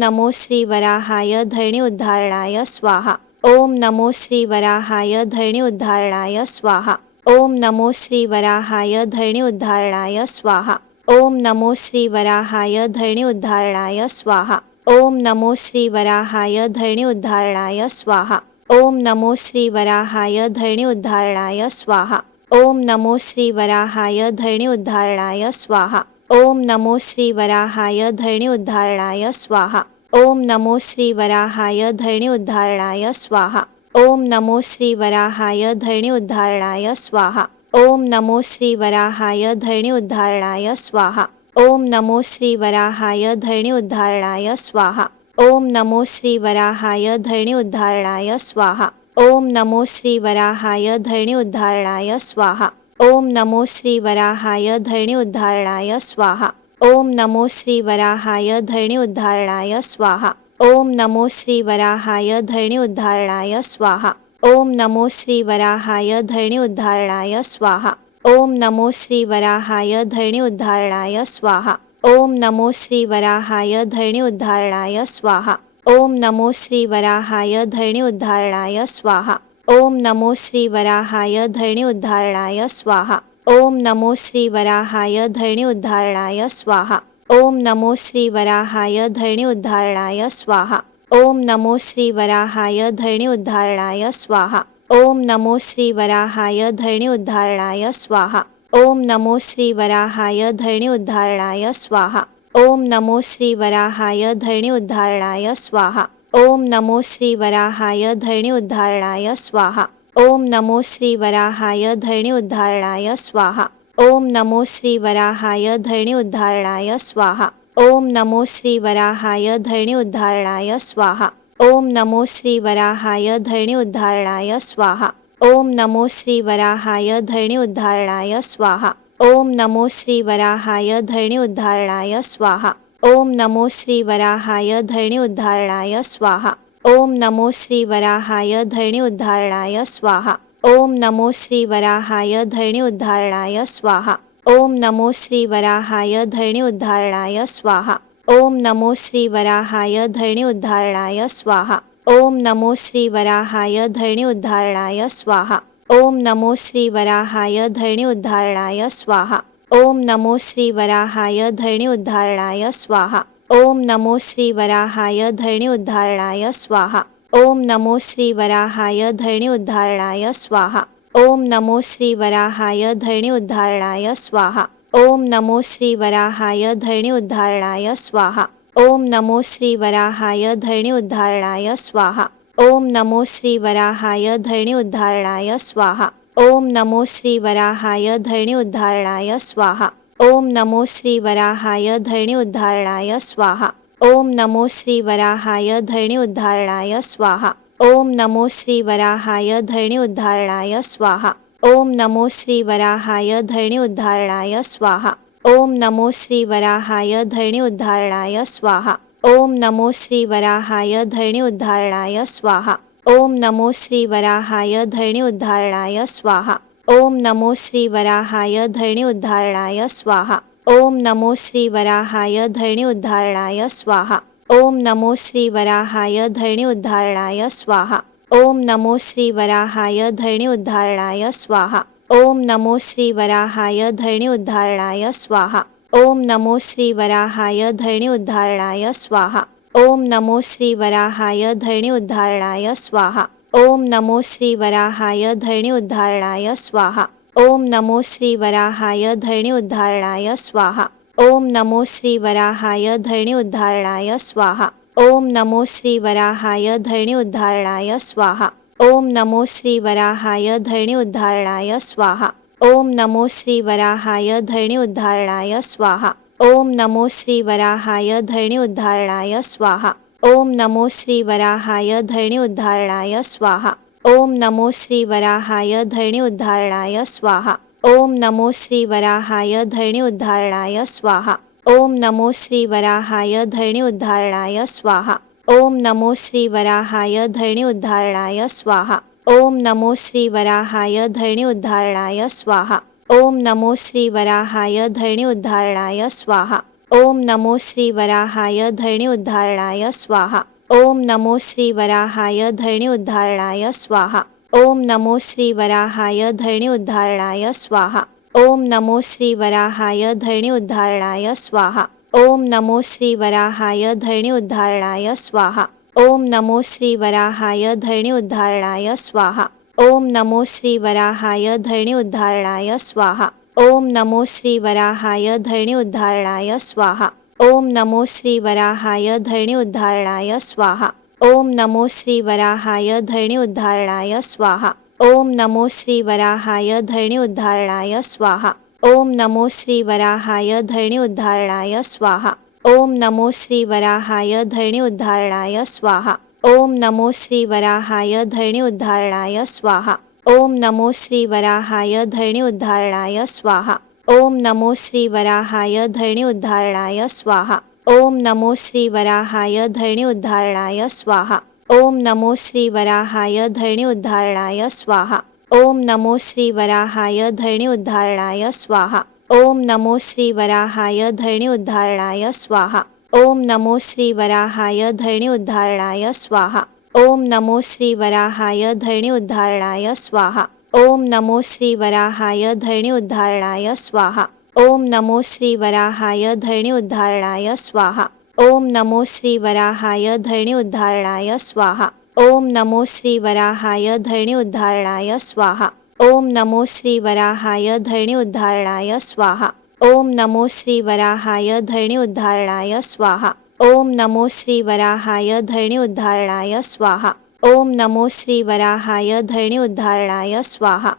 नमो श्री वराहाय धरणी उद्धारणाय स्वाहा। ओम नमो श्री वराहाय धरणी उद्धारणाय स्वाहा। ओम नमो श्री वराहाय धरणी उद्धारणाय स्वाहा। ओम नमो श्री वराहाय धरणी उद्धारणाय स्वाहा। ओम नमो श्री वराहाय धरणी उद्धारणाय स्वाहा। ओम नमो श्री वराहाय धरणी उद्धारणाय स्वाहा। ओम नमो श्री वराहाय धरणी उद्धारणाय स्वाहा। ओम नमो श्री वराहाय धरणी उद्धारणाय स्वाहा। ओम नमो श्री वराहाय धरणी उद्धारणाय स्वाहा। ओम नमो श्री वराहाय धरणी उद्धारणाय स्वाहा। ओम नमो श्री वराहाय धरणी उद्धारणाय स्वाहा। ओम नमो श्री वराहाय धरणी उद्धारणाय स्वाहा। ओम नमो श्री वराहाय धरणी उद्धारणाय स्वाहा। ओम नमो श्री वराहाय धरणी उद्धारणाय स्वाहा। ओम नमो श्री वराहाय धरणी उद्धारणाय स्वाहा। ओम नमो श्री वराहाय धरणी उद्धारणाय स्वाहा। ओम नमो श्री वराहाय धरणी उद्धारणाय स्वाहा। ओम नमो श्री वराहाय धरणी उद्धारणाय स्वाहा। ओम नमो श्री वराहाय धरणी उद्धारणाय स्वाहा। ओम नमो श्री वराहाय धरणी उद्धारणाय स्वाहा। ओम नमो श्री वराहाय धरणी उद्धारणाय स्वाहा। ओम नमो श्री वराहाय धरणी उद्धारणाय स्वाहा। ओम नमो श्री वराहाय धरणी उद्धारणाय स्वाहा। ओम नमो श्री वराहाय धरणी उद्धारणाय स्वाहा। ओम नमो श्री वराहाय धरणी उद्धारणाय स्वाहा। ओम नमो श्री वराहाय धरणी उद्धारणाय स्वाहा। ओम नमो श्री वराहाय धरणी उद्धारणाय स्वाहा। ओम नमो श्री वराहाय धरणी उद्धारणाय स्वाहा। ओम नमो श्री वराहाय धरणी उद्धारणाय स्वाहा। ओम नमो श्री वराहाय धरणी उद्धारणाय स्वाहा। ओम नमो श्री वराहाय धरणी उद्धारणाय स्वाहा। ओम नमो श्री वराहाय धरणी उद्धारणाय स्वाहा। ओम नमो श्री वराहाय धरणी उद्धारणाय स्वाहा। ओम नमो श्री वराहाय धरणी उद्धारणाय स्वाहा। ओम नमो श्री वराहाय धरणी उद्धारणाय स्वाहा। ओम नमो श्री वराहाय धरणी उद्धारणाय स्वाहा। ओम नमो श्री वराहाय धरणी उद्धारणाय स्वाहा। ओम नमो श्री वराहाय धरणी उद्धारणाय स्वाहा। ओम नमो श्री वराहाय धरणी उद्धारणाय स्वाहा। ओम नमो श्री वराहाय धरणी उद्धारणाय स्वाहा। ओम नमो श्री वराहाय धरणी उद्धारणाय स्वाहा। ओम नमो श्री वराहाय धरणी उद्धारणाय स्वाहा। ओम नमो श्री वराहाय धरणी उद्धारणाय स्वाहा। ओम नमो श्री वराहाय धरणी उद्धारणाय स्वाहा। ओम नमो श्री वराहाय धरणी उद्धारणाय स्वाहा। ओम नमो श्री वराहाय धरणी उद्धारणाय स्वाहा। ओम नमो श्री वराहाय धरणी उद्धारणाय स्वाहा। ओम नमो श्री वराहाय धरणी उद्धारणाय स्वाहा। ओम नमो श्री वराहाय धरणी उद्धारणाय स्वाहा। ओम नमो श्री वराहाय धरणी उद्धारणाय स्वाहा। ओम नमो श्री वराहाय धरणी उद्धारणाय स्वाहा। ओम नमो श्री वराहाय धरणी उद्धारणाय स्वाहा। ओम नमो श्री वराहाय धरणी उद्धारणाय स्वाहा। ओम नमो श्री वराहाय धरणी उद्धारणाय स्वाहा। ओम नमो श्री वराहाय धरणी उद्धारणाय स्वाहा। ओम नमो श्री वराहाय धरणी उद्धारणाय स्वाहा। ओम नमो श्री वराहाय धरणी उद्धारणाय स्वाहा। ओम नमो श्री वराहाय धरणी उद्धारणाय स्वाहा। ओम नमो श्री वराहाय धरणी उद्धारणाय स्वाहा। ओम नमो श्री वराहाय धरणी उद्धारणाय स्वाहा। ओम नमो श्री वराहाय धरणी उद्धारणाय स्वाहा। ओम नमो श्री वराहाय धरणी उद्धारणाय स्वाहा। ओम नमो श्री वराहाय धरणी उद्धारणाय स्वाहा। ओम नमो श्री वराहाय धरणी उद्धारणाय स्वाहा। ओम नमो श्री वराहाय धरणी उद्धारणाय स्वाहा। ओम नमो श्री वराहाय धरणी उद्धारणाय स्वाहा। ओम नमो श्री वराहाय धरणी उद्धारणाय स्वाहा। ओम नमो श्री वराहाय धरणी उद्धारणाय स्वाहा। ओम नमो श्री वराहाय धरणी उद्धारणाय स्वाहा। ओम नमो श्री वराहाय धरणी उद्धारणाय स्वाहा। ओम नमो श्री वराहाय धरणी उद्धारणाय स्वाहा। ओम नमो श्री वराहाय धरणी उद्धारणाय स्वाहा। ओम नमो श्री वराहाय धरणी उद्धारणाय स्वाहा। ओम नमो श्री वराहाय धरणी उद्धारणाय स्वाहा। ओम नमो श्री वराहाय धरणी उद्धारणाय स्वाहा। ओम नमो श्री वराहाय धरणी उद्धारणाय स्वाहा। ओम नमो श्री वराहाय धरणी उद्धारणाय स्वाहा। ओम नमो श्री वराहाय धरणी उद्धारणाय स्वाहा। ओम नमो श्री वराहाय धरणी उद्धारणाय स्वाहा। ओम नमो श्री वराहाय धरणी उद्धारणाय स्वाहा। ओम नमो श्री वराहाय धरणी उद्धारणाय स्वाहा। ओम नमो श्री वराहाय धरणी उद्धारणाय स्वाहा। ओम नमो श्री वराहाय धरणी उद्धारणाय स्वाहा। ओम नमो श्री वराहाय धरणी उद्धारणाय स्वाहा। ओम नमो श्री वराहाय धरणी उद्धारणाय स्वाहा। ओम नमो श्री वराहाय धरणी उद्धारणाय स्वाहा। ओम नमो श्री वराहाय धरणी उद्धारणाय स्वाहा। ओम नमो श्री वराहाय धरणी उद्धारणाय स्वाहा। ओम नमो श्री वराहाय धरणी उद्धारणाय स्वाहा। ओम नमो श्री वराहाय धरणी उद्धारणाय स्वाहा। ओम नमो श्री वराहाय धरणी उद्धारणाय स्वाहा। ओम नमो श्री वराहाय धरणी उद्धारणाय स्वाहा। ओम नमो श्री वराहाय धरणी उद्धारणाय स्वाहा। ओम नमो श्री वराहाय धरणी उद्धारणाय स्वाहा। ओम नमो श्री वराहाय धरणी उद्धारणाय स्वाहा। ओम नमो श्री वराहाय धरणी उद्धारणाय स्वाहा। ओम नमो श्री वराहाय धरणी उद्धारणाय स्वाहा। ओम नमो श्री वराहाय धरणी उद्धारणाय स्वाहा। ओम नमो श्री वराहाय धरणी उद्धारणाय स्वाहा। ओम नमो श्री वराहाय धरणी उद्धारणाय स्वाहा। ओम नमो श्री वराहाय धरणी उद्धारणाय स्वाहा। ओम नमो श्री वराहाय धरणी उद्धारणाय स्वाहा। ओम नमो श्री वराहाय धरणी उद्धारणाय स्वाहा। ओम नमो श्री वराहाय धरणी उद्धारणाय स्वाहा। ओम नमो श्री वराहाय धरणी उद्धारणाय स्वाहा। ओम नमो श्री वराहाय धरणी उद्धारणाय स्वाहा। ओम नमो श्री वराहाय धरणी उद्धारणाय स्वाहा। ओम नमो श्री वराहाय धरणी उद्धारणाय स्वाहा।